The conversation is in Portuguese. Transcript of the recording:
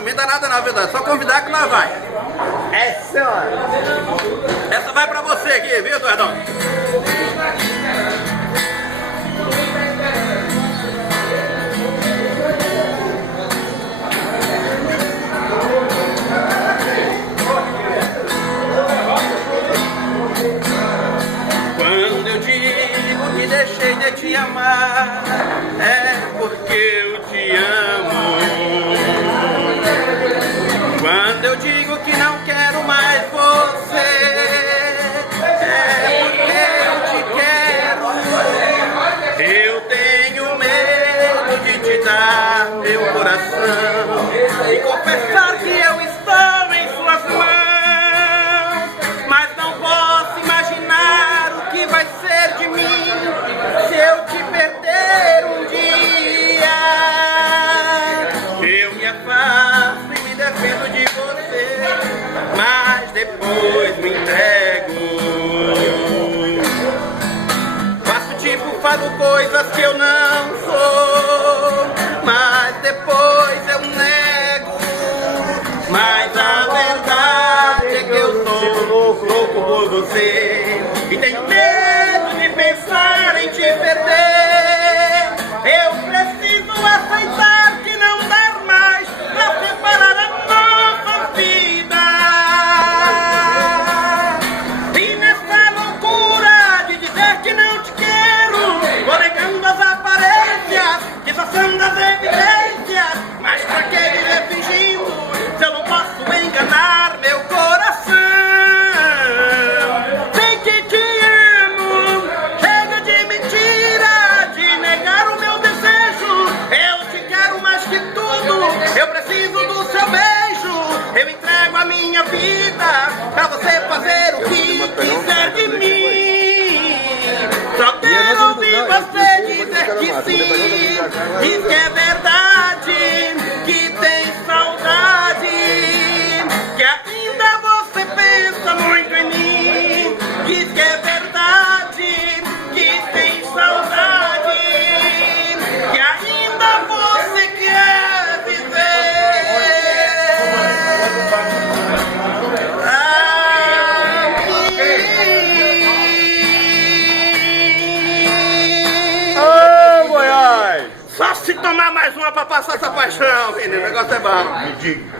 também dá nada na vida, só convidar que nós vai. É senhora. Essa vai pra você aqui, viu, Eduardão? Quando eu digo que deixei de te amar, é porque eu te amo. Quando eu digo que não quero mais você, é porque eu te quero. Eu tenho medo de te dar meu coração e confessar que eu estou em suas mãos, mas não posso imaginar o que vai ser de mim se eu te perder um dia. Eu me afasto e me defendo de você, mas depois me entrego. Faço tipo, falo coisas que eu não sou, mas depois eu nego. Mas a verdade é que eu sou louco por você e tenho medo de pensar em te perder. Eu preciso aceitar que não dá mais pra separar a nossa vida. E nessa loucura de dizer que não te quero, vou negando as aparências, disfarçando as evidências. Mas pra que viver fingindo se eu não posso enganar meu coração? Sei que te amo, chega de mentira, de negar o meu desejo. Eu te quero mais que tudo, eu preciso do seu beijo. Eu entrego a minha vida pra você fazer o que quiser de mim. Só quero ouvir você dizer que sim, diz que é verdade, que tem saudade, que ainda você pensa muito em mim. Diz que é verdade, que tem saudade, que ainda você quer viver. Ô, Goiás! Só se tomar mais uma pra passar essa paixão, menino. O negócio é bom. Me diga.